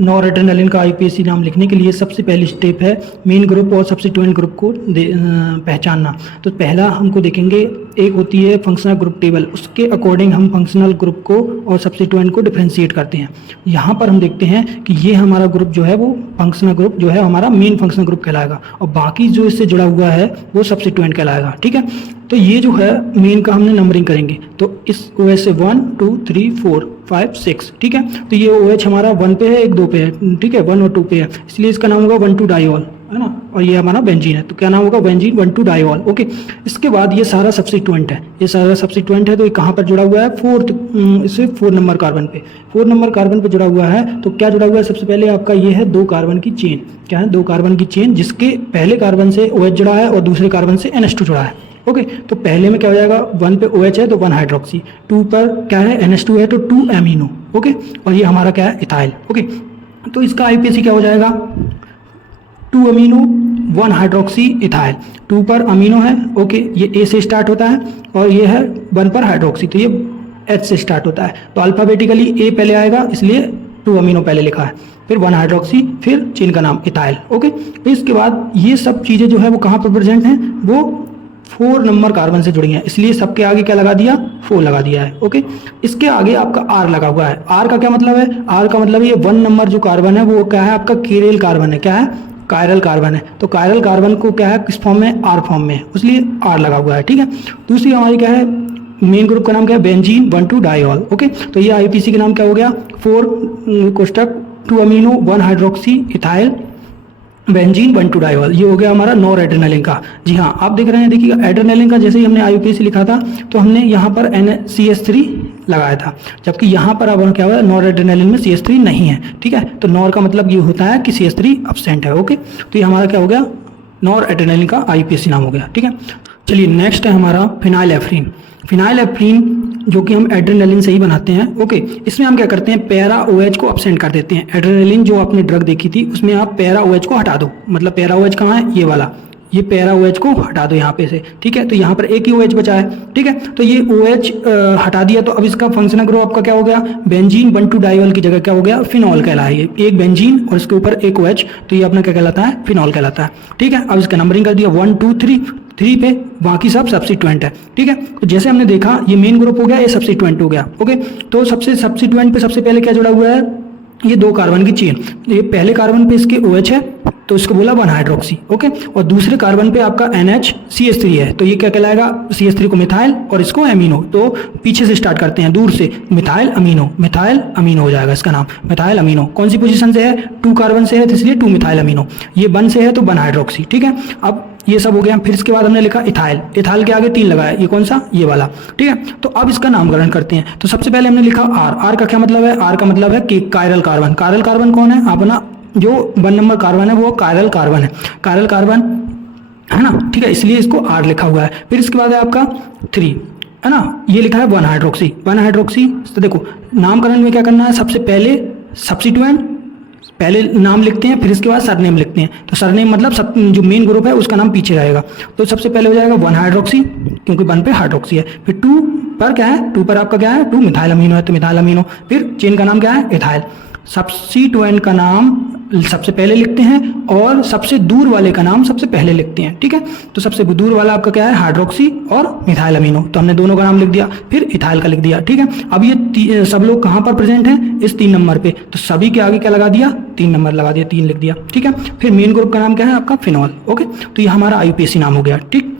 Nor adrenaline का IPAC नाम लिखने के लिए सबसे पहली स्टेप है मेन ग्रुप और सब्स्टिट्यूएंट ग्रुप को पहचानना। तो पहला हमको देखेंगे, एक होती है फंक्शनल ग्रुप टेबल, उसके अकॉर्डिंग हम फंक्शनल ग्रुप को और सब्स्टिट्यूएंट को डिफरेंशिएट करते हैं। यहाँ पर हम देखते हैं कि ये हमारा ग्रुप जो है वो फंक्शनल ग्रुप जो है हमारा मेन फंक्शनल ग्रुप कहलाएगा, और बाकी जो इससे जुड़ा हुआ है वो सब्स्टिट्यूएंट कहलाएगा। ठीक है, तो ये जो है मेन का हमने नंबरिंग करेंगे, तो इस OH से 1 2 3 4 5 6। ठीक है, तो ये OH हमारा 1 पे है, एक 2 पे है। ठीक है, 1 और 2 पे है, इसलिए इसका नाम होगा 1,2-डाइऑल, है ना। और ये हमारा बेंजीन है, तो क्या नाम होगा, बेंजीन 1,2-डाइऑल। ओके, इसके बाद ये सारा सब्स्टिट्यूएंट है, ये सारा सब्स्टिट्यूएंट है, तो ये कहाँ पर जुड़ा हुआ है, 4 नंबर कार्बन पे, 4 नंबर कार्बन पे जुड़ा हुआ है। तो क्या जुड़ा हुआ है, सबसे पहले आपका ये है 2 कार्बन की चेन। क्या है, 2 कार्बन की चेन, जिसके पहले कार्बन से OH जुड़ा है और दूसरे कार्बन से NH2 जुड़ा है। ओके, तो पहले में क्या हो जाएगा, 1 पे OH है तो 1 हाइड्रोक्सी, 2 पर क्या है NH2 है तो 2 एमिनो। ओके, और ये हमारा क्या है, इथाइल। ओके, तो इसका आईपीएसी क्या हो जाएगा, 2 अमीनो 1 हाइड्रोक्सी इथाइल, 2 पर अमीनो है। ओके, ये A से स्टार्ट होता है और ये है 1 पर हाइड्रोक्सी, तो ये H से स्टार्ट होता है। तो अल्फाबेटिकली A पहले आएगा, इसलिए 2 अमीनो पहले लिखा है, फिर 1 हाइड्रोक्सी, फिर चेन का नाम इथाइल। ओके, तो इसके बाद ये सब चीज़ें जो है वो कहाँ पर प्रेजेंट हैं, वो 4 नंबर कार्बन से जुड़ी हैं, इसलिए सबके आगे क्या लगा दिया, 4 लगा दिया है। ओके, इसके आगे आपका R लगा हुआ है। R का क्या मतलब है, R का मतलब ये 1 नंबर जो कार्बन है वो क्या है, आपका कीरेल कार्बन है। क्या है, कायरल कार्बन है। तो कायरल कार्बन को क्या है, किस फॉर्म में, R फॉर्म में, इसलिए R लगा हुआ है। ठीक है, दूसरी हमारी क्या है, मेन ग्रुप का नाम क्या है, बेंजीन 1,2-डाइऑल। ओके, तो ये आईपीसी का नाम क्या हो गया, 4 कोष्टक 2 अमीनो 1 हाइड्रोक्सी इथाइल बेंजीन 1,2-डाइऑल, ये हो गया हमारा नॉर एड्रेनालिन का। जी हाँ, आप देख रहे हैं, देखिएगा एड्रेनालिन का जैसे ही हमने आईपीएसी लिखा था तो हमने यहाँ पर NCH3 लगाया था, जबकि यहाँ पर अब क्या हुआ, नॉर एड्रेनालिन में CH3 नहीं है। ठीक है, तो नॉर का मतलब ये होता है कि CH3 अब्सेंट है। ओके, तो ये हमारा क्या हो गया, नॉर एड्रेनालिन का आईपीएसी नाम हो गया। ठीक है, चलिए नेक्स्ट है हमारा फिनाइलएफ्रीन। फिनाइलएफ्रीन जो कि हम एड्रेनालिन से ही बनाते हैं। ओके, इसमें हम क्या करते हैं, पैरा OH को अब्सेंट कर देते हैं। एड्रेनालिन जो आपने ड्रग देखी थी उसमें आप पैरा OH को हटा दो, मतलब पैरा OH कहाँ है, ये वाला, ये पैरा OH को हटा दो यहाँ पे से। ठीक है, तो यहाँ पर एक ही OH बचा है। ठीक है, तो ये OH हटा दिया, तो अब इसका फंक्शनल ग्रुप आपका क्या हो गया, बेंजीन 1,2-डाइऑल की जगह क्या हो गया, फिनॉल कहलाए। एक बेंजीन और इसके ऊपर एक OH, तो ये अपना क्या कहलाता है, फिनॉल कहलाता है। ठीक है, अब इसका नंबरिंग कर दिया 1 2 3 पे, बाकी सब सब्स्टिट्यूएंट है। ठीक है, तो जैसे हमने देखा ये मेन ग्रुप हो गया, ये सब्स्टिट्यूएंट हो गया। ओके, तो सबसे सब्स्टिट्यूएंट पे सबसे पहले क्या जुड़ा हुआ है, ये 2 कार्बन की चेन, ये पहले कार्बन पे इसके OH है तो इसको बोला 1 हाइड्रोक्सी। ओके, और दूसरे कार्बन पे आपका NHCH3 है, तो ये क्या कहलाएगा, CH3 को मिथाइल और इसको एमिनो। तो पीछे से स्टार्ट करते हैं, दूर से, मिथाइल अमीनो हो जाएगा इसका नाम, मिथाइल अमीनो। कौन सी पोजीशन से है, 2 कार्बन से है, तो इसलिए 2 मिथाइल अमीनो। ये 1 से है तो 1 हाइड्रोक्सी। ठीक है, अब ये सब हो गया। फिर इसके बाद हमने लिखा इथाइल, इथाइल के आगे 3 लगाया, ये कौन सा, ये वाला। ठीक है, तो अब इसका नामकरण करते हैं। तो सबसे पहले हमने लिखा R का क्या मतलब है, R का मतलब है कि कायरल कार्बन। कायरल कार्बन कौन है, अपना जो 1 नंबर कार्बन है वो कायरल कार्बन है, कायरल कार्बन है ना। ठीक है, इसलिए इसको R लिखा हुआ है। फिर इसके बाद है आपका 3, है ना, ये लिखा है 1 हाइड्रोक्सी, 1 हाइड्रोक्सी। तो देखो नामकरण में क्या करना है, सबसे पहले सब्स्टिट्यूएंट पहले नाम लिखते हैं, फिर इसके बाद सरनेम लिखते हैं। तो सरनेम मतलब जो मेन ग्रुप है उसका नाम पीछे रहेगा। तो सबसे पहले हो जाएगा 1 हाइड्रोक्सी, क्योंकि 1 पे हाइड्रोक्सी है। फिर 2 पर क्या है, 2 पर आपका क्या है, 2 मिथाइल अमीनो है, तो मिथाइल अमीनो। फिर चेन का नाम क्या है, इथाइल। सब्स्टिट्यूएंट का नाम सबसे पहले लिखते हैं और सबसे दूर वाले का नाम सबसे पहले लिखते हैं। ठीक है, तो सबसे दूर वाला आपका क्या है, हाइड्रोक्सी और मिथाइल अमीनो, तो हमने दोनों का नाम लिख दिया, फिर इथाइल का लिख दिया। ठीक है, अब ये सब लोग कहाँ पर प्रेजेंट हैं, इस 3 नंबर पे, तो सभी के आगे क्या लगा दिया, 3 नंबर लगा दिया, 3 लिख दिया। ठीक है, फिर मेन ग्रुप का नाम क्या है आपका, फिनॉल। ओके, तो ये हमारा आईपीएसी नाम हो गया। ठीक।